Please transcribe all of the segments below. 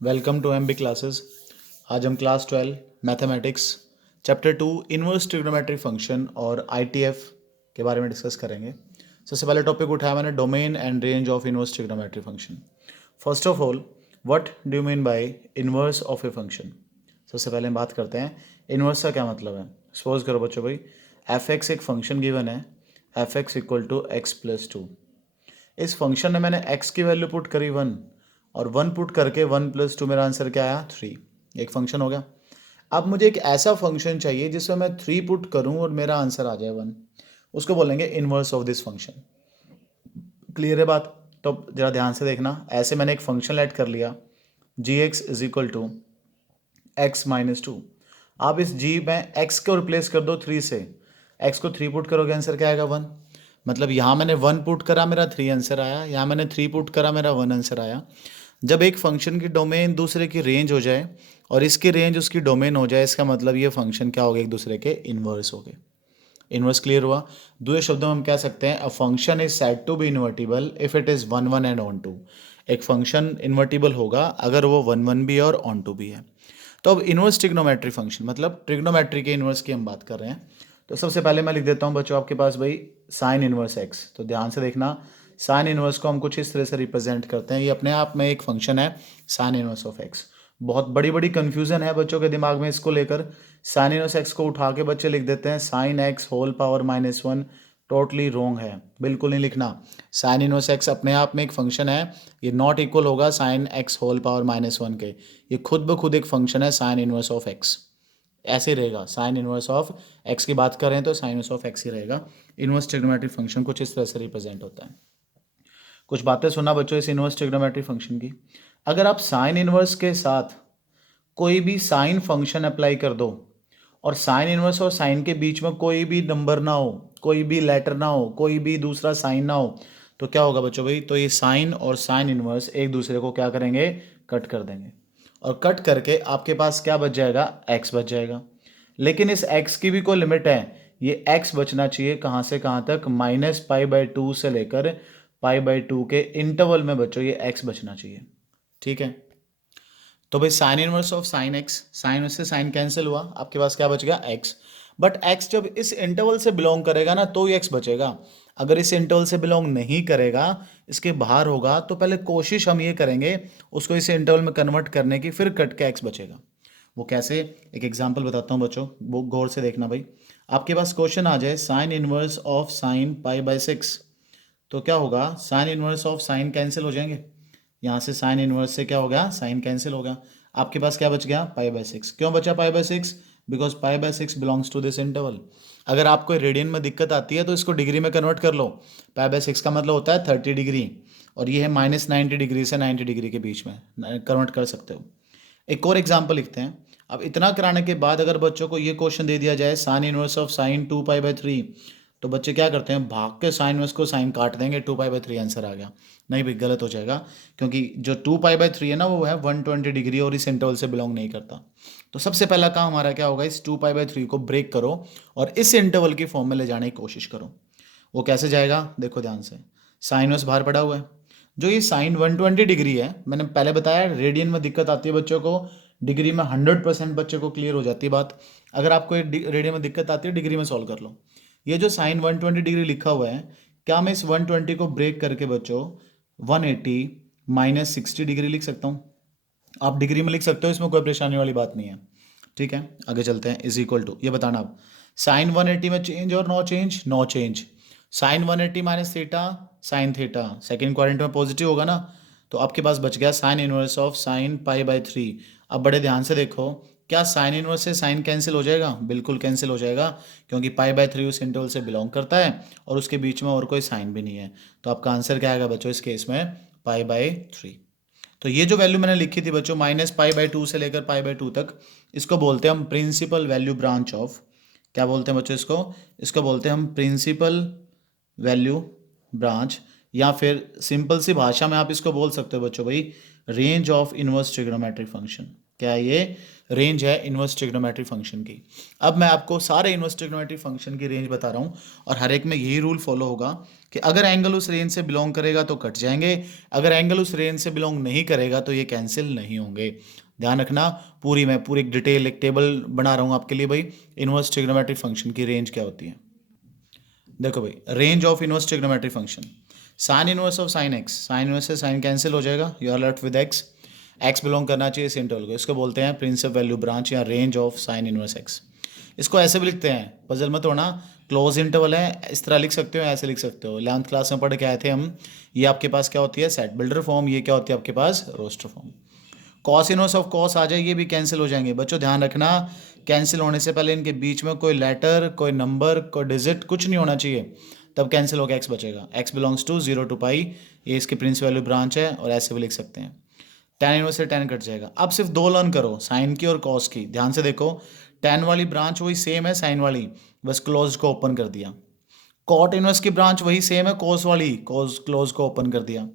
Welcome two MB classes. आज हम class 12 mathematics chapter 2 inverse trigonometric function और ITF के बारे में डिस्कस करेंगे। सबसे पहले टॉपिक उठाया मैंने domain and range of inverse trigonometric function. First of all, what do you mean by inverse of a function. सबसे पहले हम बात करते हैं इनवर्स का क्या मतलब है। सपोज करो बच्चों भाई, एफ एक्स एक फंक्शन गिवन है, f x equal to x plus two. इस फंक्शन में मैंने x की वैल्यू पुट करी 1 और 1 पुट करके 1 प्लस 2 मेरा आंसर क्या आया 3। एक फंक्शन हो गया। अब मुझे एक ऐसा फंक्शन चाहिए जिसमें मैं 3 पुट करूं और मेरा आंसर आ जाए 1। उसको बोलेंगे inverse of this function. Clear है बात? तो जरा ध्यान से देखना। ऐसे मैंने एक फंक्शन ऐड कर लिया, g x is equal to x minus two. आप इस जी में x को रिप्लेस कर दो 3 से, x को 3 पुट करोगे आंसर क्या आएगा 1। मतलब यहाँ मैंने 1 पुट करा मेरा 3 आंसर आया, यहाँ मैंने 3 पुट करा मेरा 1 आंसर आया। जब एक फंक्शन की डोमेन दूसरे की रेंज हो जाए और इसकी रेंज उसकी डोमेन हो जाए, इसका मतलब ये फंक्शन क्या हो गए, एक दूसरे के इन्वर्स हो गए। इन्वर्स क्लियर हुआ? दूसरे शब्दों में हम कह सकते हैं a function is said to be invertible if it is one one and onto. एक फंक्शन इन्वर्टिबल होगा अगर वो वन वन भी है और ऑन टू भी है। तो अब इनवर्स ट्रिग्नोमेट्री फंक्शन मतलब ट्रिग्नोमेट्री के इनवर्स की हम बात कर रहे हैं। तो सबसे पहले मैं लिख देता हूँ बच्चों आपके पास भाई साइन इनवर्स एक्स। तो ध्यान से देखना, साइन इनवर्स को हम कुछ इस तरह से रिप्रेजेंट करते हैं। ये अपने आप में एक फंक्शन है साइन इनवर्स ऑफ एक्स। बहुत बड़ी बड़ी कन्फ्यूजन है बच्चों के दिमाग में इसको लेकर। साइन इनवर्स एक्स को उठा के बच्चे लिख देते हैं sine x whole power minus one. Totally wrong है, बिल्कुल नहीं लिखना। साइन इनवर्स एक्स अपने आप में एक फंक्शन है, ये नॉट इक्वल होगा sine x whole power minus one के। ये खुद ब खुद एक फंक्शन है साइन इनवर्स ऑफ एक्स। ऐसे रहेगा, साइन इनवर्स ऑफ एक्स की बात करें तो साइन इनवर्स ऑफ एक्स ही रहेगा। इनवर्स ट्रिग्नोमेट्रिक फंक्शन कुछ इस तरह से रिप्रेजेंट होता है। कुछ बातें सुना बच्चों इस इनवर्स ट्रिग्नोमेट्रिक फंक्शन की। अगर आप साइन इनवर्स के साथ कोई भी साइन फंक्शन अप्लाई कर दो और साइन इनवर्स और साइन के बीच में कोई भी नंबर ना हो, कोई भी लेटर ना हो, कोई भी दूसरा साइन ना हो, तो क्या होगा बच्चों भाई, तो ये साइन और साइन इनवर्स एक दूसरे को क्या करेंगे, कट कर देंगे। और कट करके आपके पास क्या बच जाएगा, एक्स बच जाएगा। लेकिन इस एक्स की भी कोई लिमिट है। ये एक्स बचना चाहिए कहाँ से कहाँ तक, माइनस पाई बाई टू से लेकर पाई बाई टू के इंटरवल में बच्चों ये एक्स बचना चाहिए। ठीक है। तो भाई sine inverse of sine x, sine से साइन कैंसिल हुआ, आपके पास क्या बच गया एक्स। बट एक्स जब इस इंटरवल से बिलोंग करेगा ना तो ही एक्स बचेगा। अगर इस इंटरवल से बिलोंग नहीं करेगा, इसके बाहर होगा, तो पहले कोशिश हम ये करेंगे उसको इस इंटरवल में कन्वर्ट करने की, फिर कट के एक्स बचेगा। वो कैसे, एक एग्जांपल बताता हूँ बच्चों, वो गौर से देखना भाई। आपके पास क्वेश्चन आ जाए sign inverse of sine pi by six, तो क्या होगा, sign inverse of sign cancel हो जाएंगे। यहाँ से साइन इनवर्स से क्या हो गया, साइन कैंसिल हो गया। आपके पास क्या बच गया, पाई बाय सिक्स। क्यों बचा pi by six, because pi by six belongs to this interval. अगर आपको रेडियन में दिक्कत आती है तो इसको डिग्री में कन्वर्ट कर लो। पाई बाय सिक्स का मतलब होता है 30 डिग्री, और ये है माइनस 90 डिग्री से 90 डिग्री के बीच में कन्वर्ट कर सकते हो। एक और एग्जाम्पल लिखते हैं। अब इतना कराने के बाद अगर बच्चों को ये क्वेश्चन दे दिया जाए sign inverse of sign to pi by three, तो बच्चे क्या करते हैं, भाग के साइन इनवर्स को साइन काट देंगे, two pi by three answer आ गया। नहीं भाई, गलत हो जाएगा, क्योंकि जो टू पाई बाय थ्री है ना वो है 120 डिग्री और इस इंटरवल से बिलोंग नहीं करता। तो सबसे पहला काम हमारा क्या होगा, इस टू पाई बाय थ्री को ब्रेक करो और इस इंटरवल की फॉर्म में ले जाने की कोशिश करो। वो कैसे जाएगा, देखो ध्यान से। साइन इनवर्स बाहर पड़ा हुआ है, जो ये साइन 120 डिग्री है, मैंने पहले बताया रेडियन में दिक्कत आती है बच्चों को, डिग्री में 100% बच्चे को क्लियर हो जाती है बात। अगर आपको रेडियन में दिक्कत आती है डिग्री में सॉल्व कर लो। ये जो साइन 120 डिग्री लिखा हुआ है, क्या मैं इस 120 को ब्रेक करके बच्चों 180 माइनस 60 डिग्री लिख सकता हूँ? आप डिग्री में लिख सकते हो, इसमें कोई परेशानी वाली बात नहीं है। ठीक है, आगे चलते हैं। इज इक्वल टू, ये बताना अब साइन 180 में चेंज और no change, no change. Sine 180 minus theta sine theta, second quadrant में पॉजिटिव होगा ना, तो आपके पास बच गया sine inverse of sine pi by three. अब बड़े ध्यान से देखो, क्या साइन इनवर्स से साइन कैंसिल हो जाएगा, बिल्कुल कैंसिल हो जाएगा, क्योंकि पाई बाय थ्री उस इंटरवल से बिलोंग करता है और उसके बीच में और कोई साइन भी नहीं है। तो आपका आंसर क्या आएगा बच्चों इस केस में, पाई बाय थ्री। तो ये जो वैल्यू मैंने लिखी थी बच्चों माइनस पाई बाय टू से लेकर पाई बाय टू तक, इसको बोलते हैं हम प्रिंसिपल वैल्यू ब्रांच ऑफ, क्या बोलते हैं बच्चों इसको, इसको बोलते हैं हम प्रिंसिपल वैल्यू ब्रांच, या फिर सिंपल सी भाषा में आप इसको बोल सकते हो बच्चों भाई range of inverse trigonometric function. क्या है ये? रेंज है इन्वर्स ट्रिग्नोमेट्रिक फंक्शन की। अब मैं आपको सारे इन्वर्स ट्रिग्नोमेट्रिक फंक्शन की रेंज बता रहा हूँ और हर एक में यही रूल फॉलो होगा कि अगर एंगल उस रेंज से बिलोंग करेगा तो कट जाएंगे, अगर एंगल उस रेंज से बिलोंग नहीं करेगा तो ये कैंसिल नहीं होंगे। ध्यान रखना, मैं पूरी एक डिटेल एक टेबल बना रहा हूँ आपके लिए भाई, इन्वर्स ट्रिग्नोमेट्रिक फंक्शन की रेंज क्या होती है। देखो भाई, range of inverse trigonometric function, sine inverse of sine x, sine inverse से साइन कैंसिल हो जाएगा, you are left with x, x belong करना चाहिए इस इंटरवल को, इसको बोलते हैं प्रिंसिपल वैल्यू ब्रांच या range of sine inverse x. इसको ऐसे भी लिखते हैं, पजल मत होना, क्लोज इंटरवल है, इस तरह लिख सकते हो, ऐसे लिख सकते हो। 11th क्लास में पढ़ के आए थे हम, ये आपके पास क्या होती है? सेट बिल्डर फॉर्म, ये क्या होती है आपके पास? Roster form. Cos inverse of cos आ जाए, ये भी कैंसिल हो जाएंगे। बच्चों ध्यान रखना, कैंसिल होने से पहले इनके बीच में कोई लेटर, कोई नंबर, कोई डिजिट कुछ नहीं होना चाहिए, तब कैंसिल होकर एक्स बचेगा। एक्स बिलोंग्स टू 0 to पाई, ये इसकी प्रिंसिपल वैल्यू ब्रांच है, और ऐसे भी लिख सकते हैं। टेन इनवर्स से टेन कट जाएगा। अब सिर्फ दो लर्न करो, साइन की और कॉस की। ध्यान से देखो, टेन वाली ब्रांच वही सेम है साइन वाली, बस क्लोज को ओपन कर दिया। कॉट इनवर्स की ब्रांच वही सेम है कोस वाली, कोस क्लोज को ओपन कर दिया।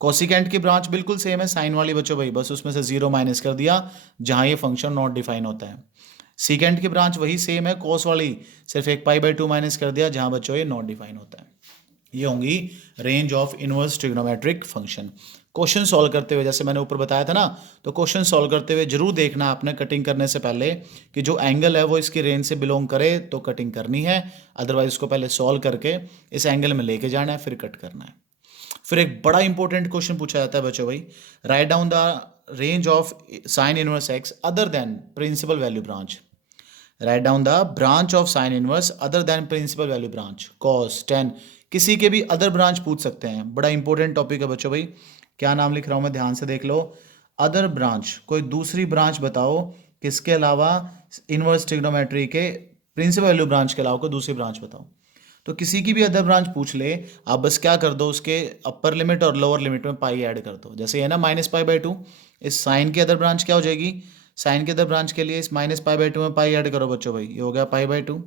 कोसिकेंट की ब्रांच बिल्कुल सेम है साइन वाली बच्चों भाई, बस उसमें से जीरो माइनस कर दिया जहां ये फंक्शन नॉट डिफाइन होता है। सीकेंट की ब्रांच वही सेम है कोस वाली, सिर्फ एक पाई बाई टू माइनस कर दिया जहां बच्चों ये नॉट डिफाइन होता है। ये होंगी range of inverse trigonometric function. Question solve करते हुए, जैसे मैंने ऊपर बताया था ना, तो क्वेश्चन सॉल्व करते हुए जरूर देखना आपने कटिंग करने से पहले कि जो एंगल है वो इसकी रेंज से बिलोंग करे तो कटिंग करनी है, अदरवाइज इसको पहले सॉल्व करके इस एंगल में लेके जाना है, फिर कट करना है। फिर एक बड़ा इंपॉर्टेंट क्वेश्चन पूछा जाता है बच्चों भाई, write down the range of sine inverse x other than principal value branch. Write down the branch of sine inverse other than principal value branch, cos 10, किसी के भी अदर ब्रांच पूछ सकते हैं। बड़ा इंपॉर्टेंट टॉपिक है बच्चों भाई, क्या नाम लिख रहा हूं मैं, ध्यान से देख लो। अदर ब्रांच, कोई दूसरी ब्रांच बताओ किसके अलावा, इनवर्स ट्रिग्नोमेट्री के प्रिंसिपल वैल्यू ब्रांच के अलावा कोई दूसरी ब्रांच बताओ। तो किसी की भी अदर ब्रांच पूछ ले, आप बस क्या कर दो, उसके अपर लिमिट और लोअर लिमिट में पाई ऐड कर दो। जैसे ये ना माइनस पाई बाई टू, इस साइन की अदर ब्रांच क्या हो जाएगी, साइन के अदर ब्रांच के लिए इस माइनस पाई बाई टू में पाई ऐड करो बच्चों भाई, ये हो गया पाई बाई टू।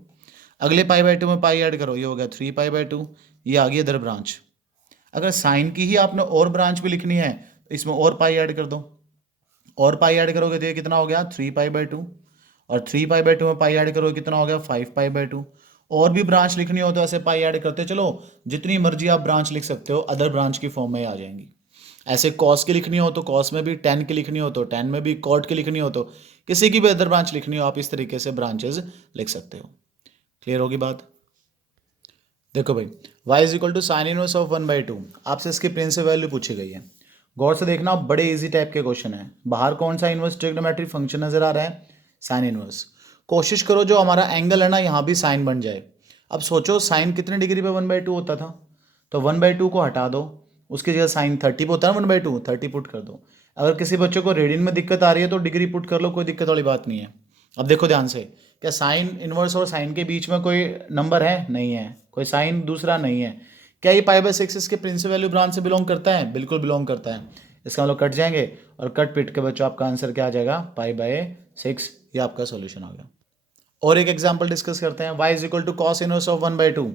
अगले पाई बाई टू में पाई ऐड करो, ये हो गया 3 पाई बाई टू, ये आ गई अदर ब्रांच। अगर साइन की ही आपने और ब्रांच भी लिखनी है तो इसमें और पाई ऐड कर दो, और पाई ऐड करोगे तो ये कितना हो गया 3 पाई बाई टू, और 3 पाई बाई टू में पाई ऐड करोगे कितना हो गया 5 पाई बाई टू। और भी ब्रांच लिखनी हो तो ऐसे पाई ऐड करते चलो, जितनी मर्जी आप ब्रांच लिख सकते हो, अदर ब्रांच की फॉर्म में आ जाएंगी। ऐसे कॉस की लिखनी हो तो कॉस में भी, टेन की लिखनी हो तो टेन में भी, कॉट की लिखनी हो तो किसी की भी अदर ब्रांच लिखनी हो, आप इस तरीके से ब्रांचेस लिख सकते हो। क्लियर होगी बात? देखो भाई, y is equal to sine inverse of 1/2, आपसे इसकी प्रिंसिपल वैल्यू पूछी गई है। गौर से देखना, बड़े इजी टाइप के क्वेश्चन है। बाहर कौन सा इनवर्स ट्रिग्नोमेट्रिक फंक्शन नजर आ रहा है? Sine inverse. कोशिश करो जो हमारा एंगल है ना यहाँ भी साइन बन जाए। अब सोचो साइन कितने डिग्री पे 1/2 होता था, तो 1/2 को हटा दो, उसकी जगह साइन 30 पे होता है ना, 1/2 30 पुट कर दो। अगर किसी बच्चे को रेडियन में दिक्कत आ रही है तो डिग्री पुट कर लो, कोई दिक्कत वाली बात नहीं है। अब देखो ध्यान से, क्या साइन इनवर्स और साइन के बीच में कोई नंबर है? नहीं है। कोई साइन दूसरा नहीं है। क्या ये पाई बाय सिक्स इसके प्रिंसिपल वैल्यू ब्रांच से बिलोंग करता है? बिल्कुल बिलोंग करता है। इसका मतलब कट जाएंगे, और कट पिट के बच्चों आपका आंसर क्या आ जाएगा? पाई बाय 6, ये आपका सॉल्यूशन आ गया। और एक एग्जांपल डिस्कस करते हैं, y is equal to cos inverse of 1/2।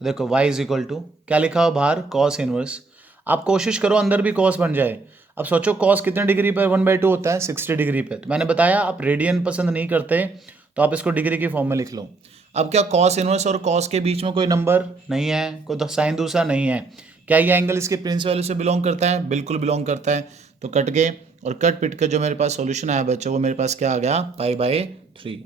तो देखो y इज इक्वल टू क्या लिखा हो बाहर, कॉस इनवर्स। आप कोशिश करो अंदर भी कॉस बन जाए। अब सोचो कॉस कितने डिग्री पर 1/2 होता है? 60 डिग्री पे। तो मैंने बताया आप रेडियन पसंद नहीं करते तो आप इसको डिग्री की फॉर्म में लिख लो। अब क्या कॉस इनवर्स और कॉस के बीच में कोई नंबर नहीं है, कोई साइन दूसरा नहीं है, क्या ये एंगल इसके प्रिंसिपल वैल्यू से बिलोंग करता है? बिल्कुल बिलोंग करता है। तो कट गए, और कट पिट के जो मेरे पास सॉल्यूशन आया बच्चों, वो मेरे पास क्या आ गया? Pi by 3।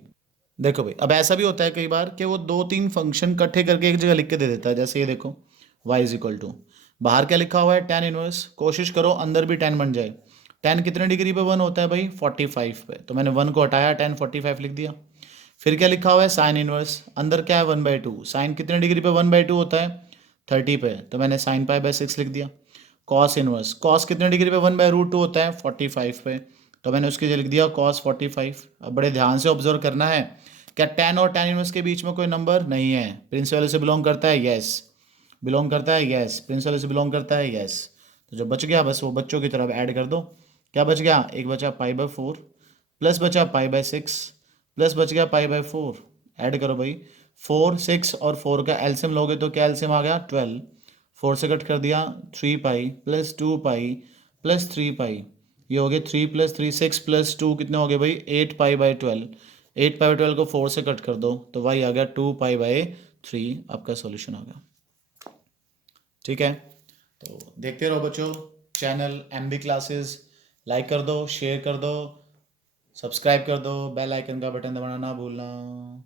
देखो भाई, अब ऐसा भी होता है कई बार कि वो दो तीन फंक्शन इकट्ठे करके एक जगह लिख के दे देता है। जैसे ये देखो, y इज इक्वल टू, बाहर क्या लिखा हुआ है? tan inverse. कोशिश करो अंदर भी tan बन जाए। tan कितने डिग्री पे 1 होता है भाई? 45 पे। तो मैंने 1 को हटाया, tan 45 लिख दिया। फिर क्या लिखा हुआ है? Sine inverse. अंदर क्या है? 1/2। साइन कितने डिग्री पे 1/2 होता है? 30 पे। तो मैंने साइन पाई बाय 6 लिख दिया। कॉस इनवर्स, कॉस कितने डिग्री पे 1/√2 होता है? 45 पे। तो मैंने उसके लिए लिख दिया कॉस 45। अब बड़े ध्यान से ऑब्जर्व करना है, क्या tan और tan इनवर्स के बीच में कोई नंबर नहीं है? प्रिंसिपल वैल्यू से बिलोंग करता है? यस। बिलोंग करता है? यस। प्रिंसिपल वैल्यू से बिलोंग करता है? यस। तो जो बच गया बस वो बच्चों की तरफ ऐड कर दो। क्या बच गया? एक बचा पाई बाय 4, प्लस बचा पाई बाय 6, प्लस बच गया पाई बाय 4। ऐड करो भाई, 4 6 और 4 का एलसीएम लोगे तो क्या एलसीएम आ गया? 12। 4 से कट कर दिया, 3 पाई प्लस 2 पाई प्लस 3 पाई, ये हो गए 3 + 3 6 + 2 कितने हो गए भाई 8π/12। 8π/12 को 4 से कट कर दो तो भाई आ गया 2π/3 आपका सॉल्यूशन आ गया। ठीक है, तो देखते रहो बच्चों चैनल MB क्लासेस, लाइक कर दो, शेयर कर दो, सब्सक्राइब कर दो, बेल आइकन का बटन दबाना ना भूलना।